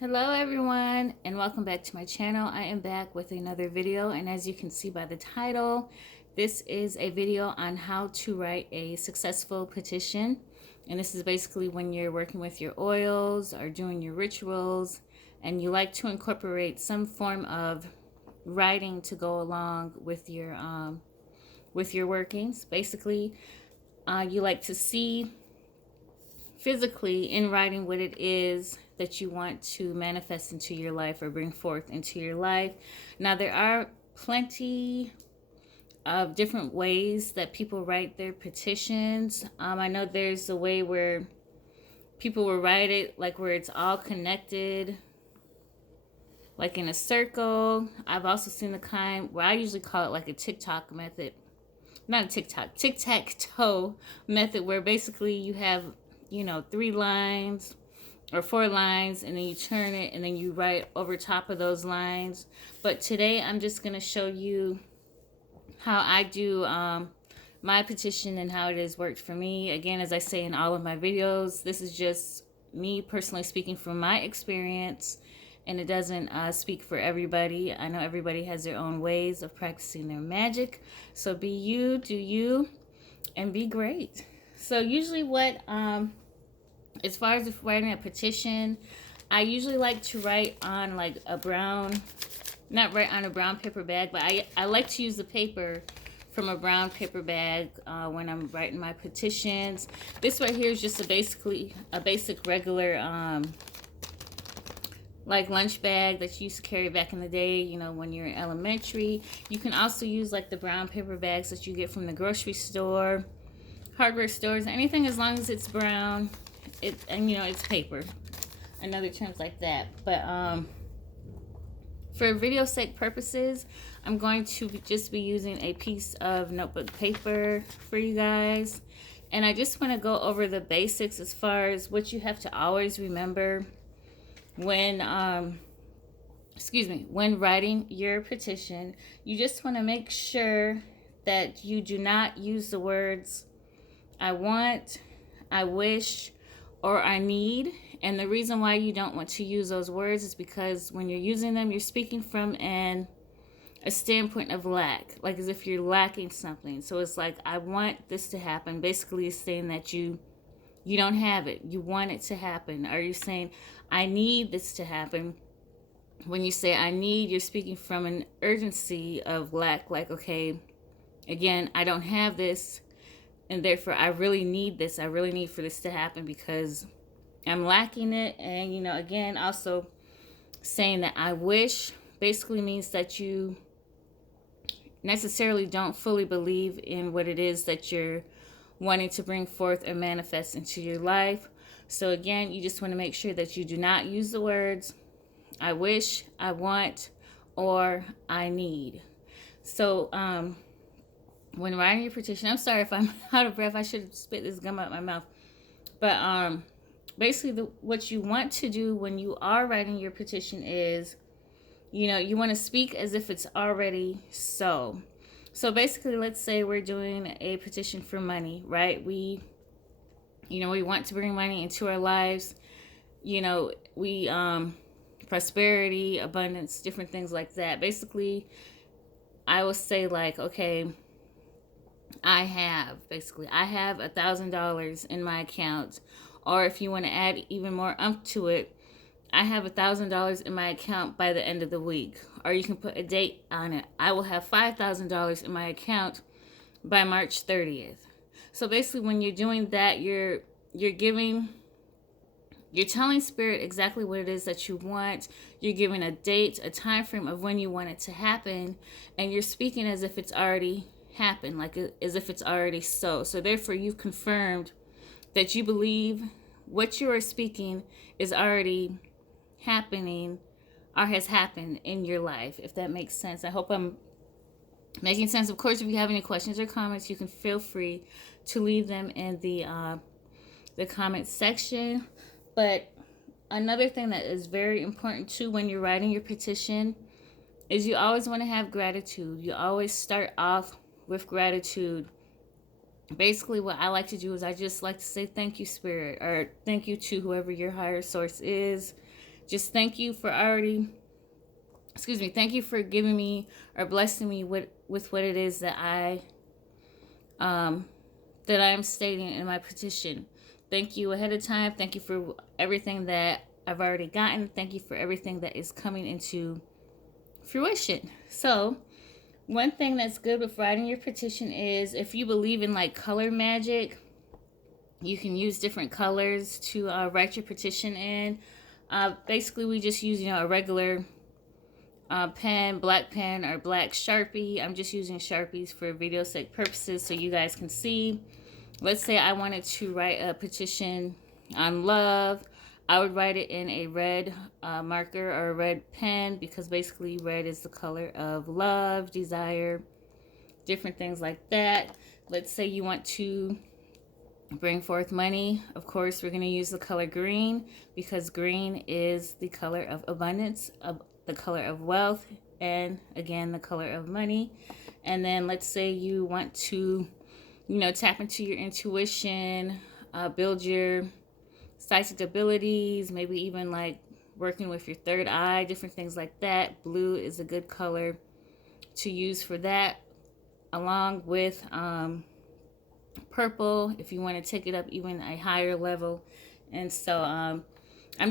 Hello everyone, and welcome back to my channel. I am back with another video, and as you can see by the title, this is a video on how to write a successful petition. And this is basically when you're working with your oils or doing your rituals and you like to incorporate some form of writing to go along with your workings. Basically, you like to see physically in writing what it is that you want to manifest into your life or bring forth into your life. Now, there are plenty of different ways that people write their petitions. I know there's a way where people will write it like where it's all connected, like in a circle. I've also seen the kind where I usually call it like a TikTok method. Not a TikTok, tic-tac-toe method, where basically you have 3 lines or 4 lines, and then you turn it and then you write over top of those lines. But today I'm just going to show you how I do my petition and how it has worked for me. Again, as I say in all of my videos, this is just me personally speaking from my experience, and it doesn't speak for everybody. I know everybody has their own ways of practicing their magic, so be you, do you, and be great. So usually as far as writing a petition, I usually like to write on like not write on a brown paper bag, but I like to use the paper from a brown paper bag when I'm writing my petitions. This right here is just basically a basic regular like lunch bag that you used to carry back in the day, when you're in elementary. You can also use like the brown paper bags that you get from the grocery store, hardware stores, anything as long as it's brown. It's paper and other terms like that. But for video sake purposes, I'm going to just be using a piece of notebook paper for you guys. And I just want to go over the basics as far as what you have to always remember when when writing your petition. You just want to make sure that you do not use the words I want, I wish, or I need. And the reason why you don't want to use those words is because when you're using them, you're speaking from a standpoint of lack, like as if you're lacking something. So it's like, I want this to happen. Basically, it's saying that you don't have it. You want it to happen. Or you're saying, I need this to happen. When you say I need, you're speaking from an urgency of lack. Like, okay, again, I don't have this, and therefore I really need this. I really need for this to happen because I'm lacking it. And, again, also saying that I wish basically means that you necessarily don't fully believe in what it is that you're wanting to bring forth or manifest into your life. So again, you just want to make sure that you do not use the words I wish, I want, or I need. So when writing your petition, I'm sorry if I'm out of breath. I should have spit this gum out my mouth. But basically what you want to do when you are writing your petition is, you want to speak as if it's already so. So basically, let's say we're doing a petition for money, right? We want to bring money into our lives. We prosperity, abundance, different things like that. Basically, I will say like, okay, I have $1,000 in my account. Or if you want to add even more umph to it, I have $1,000 in my account by the end of the week. Or you can put a date on it. I will have $5,000 in my account by March 30th. So basically, when you're doing that, you're telling Spirit exactly what it is that you want. You're giving a date, a time frame of when you want it to happen, and you're speaking as if it's already happened, like as if it's already so. So therefore, you've confirmed that you believe what you are speaking is already happening or has happened in your life, if that makes sense. I hope I'm making sense. Of course, if you have any questions or comments, you can feel free to leave them in the comment section. But another thing that is very important too when you're writing your petition is you always want to have gratitude. You always start off with gratitude. Basically, what I like to do is I just like to say thank you, Spirit, or thank you to whoever your higher source is, just thank you for thank you for giving me or blessing me with what it is that I am stating in my petition. Thank you ahead of time. Thank you for everything that I've already gotten. Thank you for everything that is coming into fruition. So one thing that's good with writing your petition is if you believe in like color magic, you can use different colors to write your petition in. Basically, we just use, a regular pen, black pen, or black Sharpie. I'm just using Sharpies for video sake purposes so you guys can see. Let's say I wanted to write a petition on love. I would write it in a red marker or a red pen, because basically red is the color of love, desire, different things like that. Let's say you want to bring forth money. Of course, we're going to use the color green, because green is the color of abundance, the color of wealth, and again, the color of money. And then let's say you want to, tap into your intuition, build your psychic abilities, maybe even like working with your third eye, different things like that. Blue is a good color to use for that, along with purple if you want to take it up even a higher level. And so I'm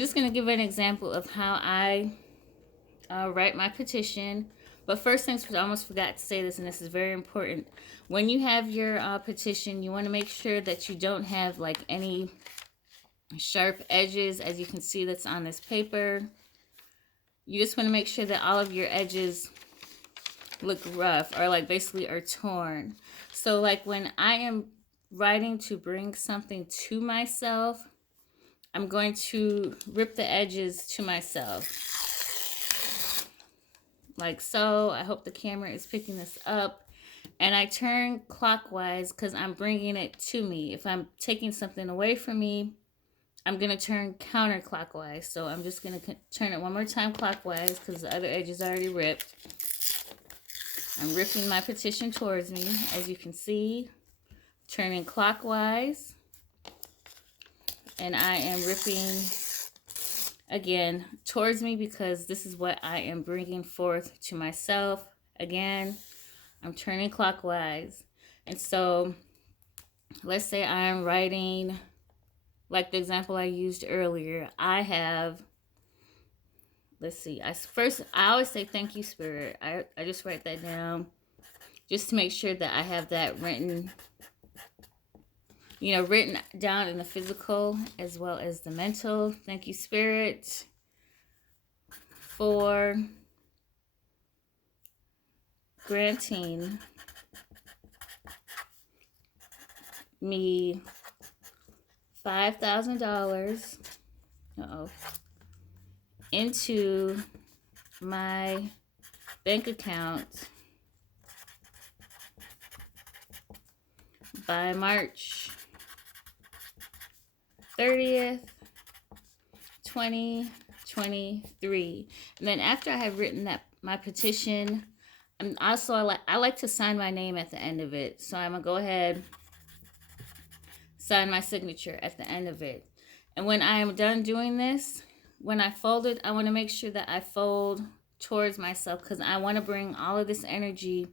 just going to give an example of how I write my petition. But first things first, I almost forgot to say this, and this is very important. When you have your petition, you want to make sure that you don't have like any sharp edges, as you can see that's on this paper. You just want to make sure that all of your edges look rough, or like basically are torn. So like when I am writing to bring something to myself, I'm going to rip the edges to myself. Like so. I hope the camera is picking this up. And I turn clockwise because I'm bringing it to me. If I'm taking something away from me, I'm going to turn counterclockwise. So I'm just going to turn it one more time clockwise because the other edge is already ripped. I'm ripping my petition towards me, as you can see. Turning clockwise. And I am ripping again towards me, because this is what I am bringing forth to myself. Again, I'm turning clockwise. And so let's say I'm writing, like the example I used earlier. I have, let's see, I always say thank you, Spirit. I just write that down just to make sure that I have that written, written down in the physical as well as the mental. Thank you, Spirit, for granting me $5,000 into my bank account by March 30th, 2023. And then after I have written that my petition, I like to sign my name at the end of it. So I'm gonna go ahead, sign my signature at the end of it. And when I am done doing this, when I fold it, I want to make sure that I fold towards myself, because I want to bring all of this energy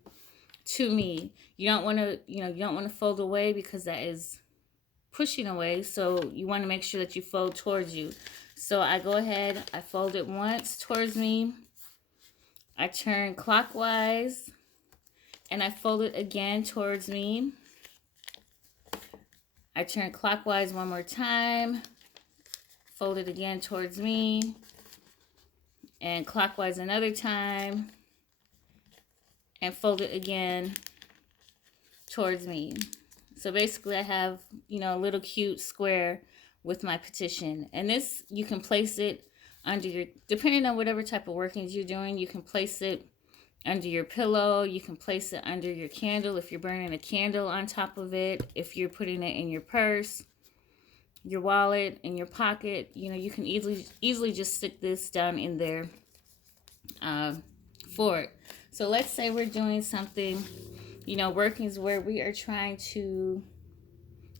to me. You don't want to, you don't want to fold away, because that is pushing away. So you want to make sure that you fold towards you. So I go ahead, I fold it once towards me. I turn clockwise and I fold it again towards me. I turn clockwise one more time, fold it again towards me, and clockwise another time, and fold it again towards me. So basically I have, a little cute square with my petition. And this, you can place it under your, depending on whatever type of workings you're doing, you can place it under your pillow. You can place it under your candle if you're burning a candle on top of it. If you're putting it in your purse, your wallet, in your pocket, you can easily just stick this down in there for it. So let's say we're doing something, workings where we are trying to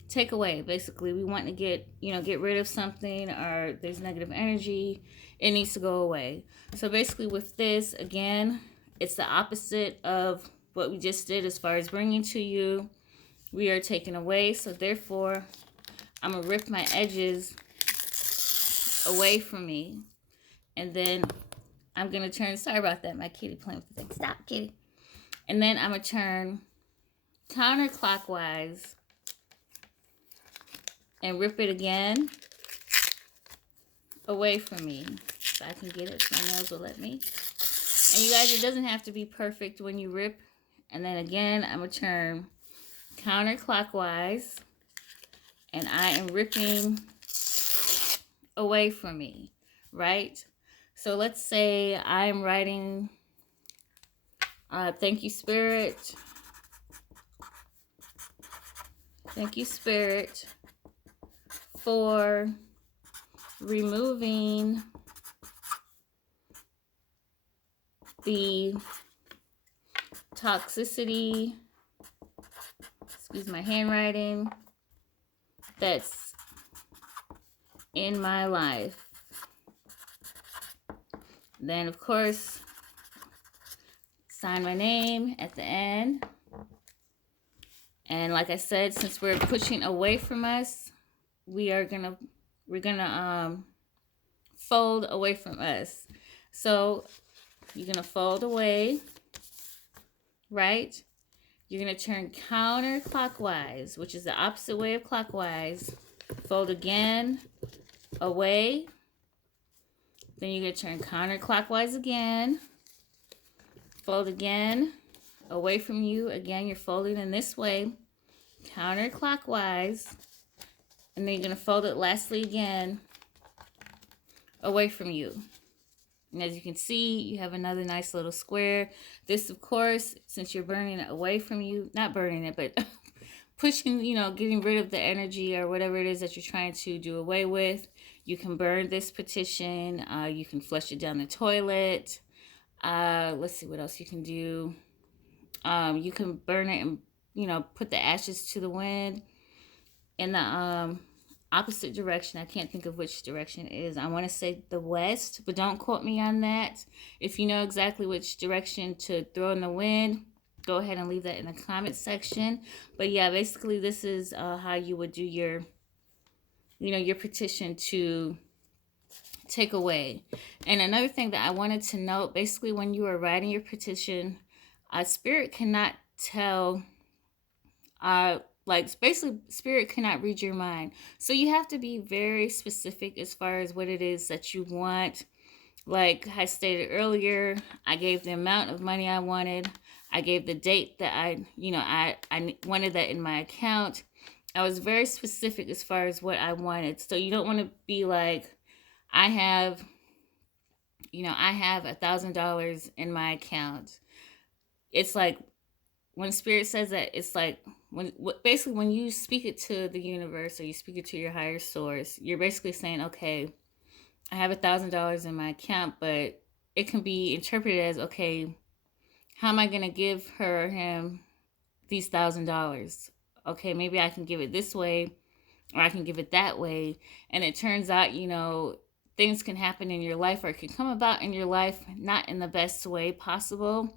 take away. Basically, we want to get rid of something, or there's negative energy, it needs to go away. So basically with this, again, it's the opposite of what we just did as far as bringing to you. We are taking away. So therefore, I'm gonna rip my edges away from me, and then I'm gonna turn, sorry about that, my kitty playing with the thing, stop kitty. And then I'm gonna turn counterclockwise and rip it again away from me, so I can get it, so my nails will let me. And you guys, it doesn't have to be perfect when you rip. And then again, I'm gonna turn counterclockwise, and I am ripping away from me, right? So let's say I'm writing, thank you, Spirit. Thank you, Spirit, for removing the toxicity, excuse my handwriting, that's in my life. Then, of course, sign my name at the end. And like I said, since we're pushing away from us, we're gonna fold away from us. So you're gonna fold away, right? You're gonna turn counterclockwise, which is the opposite way of clockwise. Fold again, away. Then you're gonna turn counterclockwise again. Fold again, away from you. Again, you're folding in this way, counterclockwise. And then you're gonna fold it lastly again, away from you. And as you can see, you have another nice little square. This, of course, since you're burning it away from you, not burning it, but pushing, getting rid of the energy or whatever it is that you're trying to do away with, you can burn this petition. You can flush it down the toilet. Let's see what else you can do. You can burn it and, put the ashes to the wind in the opposite direction. I can't think of which direction it is. I want to say the west, but don't quote me on that. If you know exactly which direction to throw in the wind, go ahead and leave that in the comment section. But yeah, basically this is how you would do your petition to take away. And another thing that I wanted to note, basically when you are writing your petition, Spirit cannot tell, basically Spirit cannot read your mind. So you have to be very specific as far as what it is that you want. Like I stated earlier, I gave the amount of money I wanted. I gave the date that I wanted that in my account. I was very specific as far as what I wanted. So you don't want to be like, I have $1,000 in my account. It's like when Spirit says that, it's like basically when you speak it to the universe or you speak it to your higher source, you're basically saying, okay, I have $1,000 in my account, but it can be interpreted as, okay, how am I going to give her or him these $1,000? Okay, maybe I can give it this way or I can give it that way. And it turns out, things can happen in your life or it can come about in your life not in the best way possible.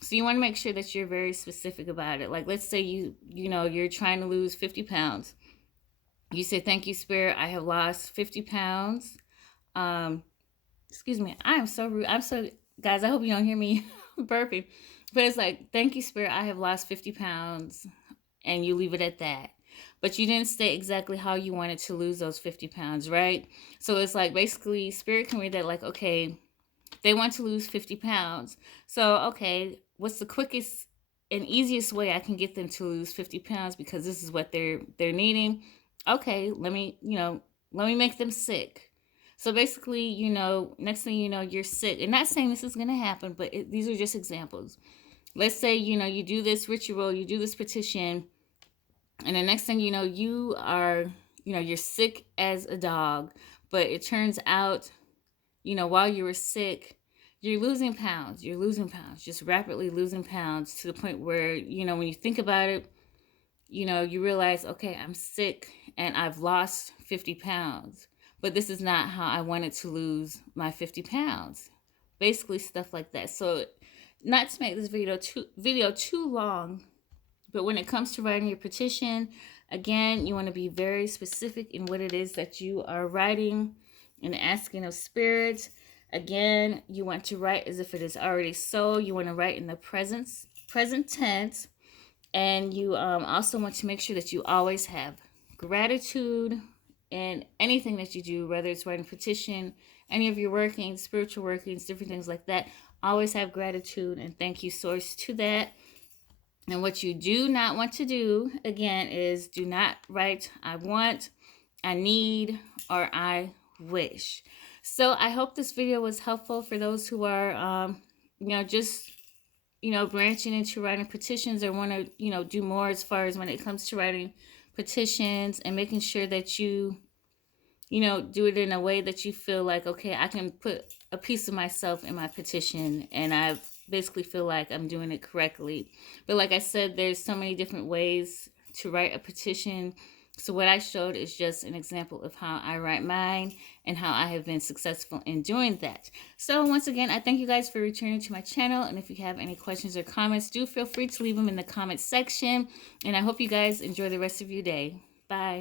So you want to make sure that you're very specific about it. Like, let's say you're trying to lose 50 pounds. You say, thank you, Spirit, I have lost 50 pounds. Excuse me, I am so rude. Guys, I hope you don't hear me burping. But it's like, thank you, Spirit, I have lost 50 pounds. And you leave it at that. But you didn't state exactly how you wanted to lose those 50 pounds, right? So it's like, basically, Spirit can read that like, okay, they want to lose 50 pounds. So, okay, what's the quickest and easiest way I can get them to lose 50 pounds because this is what they're needing? Okay, let me make them sick. So basically, next thing you know, you're sick. And not saying this is going to happen, but these are just examples. Let's say, you do this ritual, you do this petition, and the next thing you know, you are, you're sick as a dog. But it turns out, while you were sick, you're losing pounds. You're losing pounds, just rapidly losing pounds to the point where, when you think about it, you realize, okay, I'm sick and I've lost 50 pounds, but this is not how I wanted to lose my 50 pounds. Basically, stuff like that. So, not to make this video too long, but when it comes to writing your petition, again, you want to be very specific in what it is that you are writing and asking of spirit. Again, you want to write as if it is already so. You want to write in the present tense. And you also want to make sure that you always have gratitude in anything that you do, whether it's writing petition, any of your workings, spiritual workings, different things like that. Always have gratitude and thank you, source, to that. And what you do not want to do, again, is do not write I want, I need, or I wish. So I hope this video was helpful for those who are, just, branching into writing petitions or want to, do more as far as when it comes to writing petitions and making sure that you do it in a way that you feel like, okay, I can put a piece of myself in my petition and I basically feel like I'm doing it correctly. But like I said, there's so many different ways to write a petition. So what I showed is just an example of how I write mine and how I have been successful in doing that. So once again, I thank you guys for returning to my channel. And if you have any questions or comments, do feel free to leave them in the comments section. And I hope you guys enjoy the rest of your day. Bye.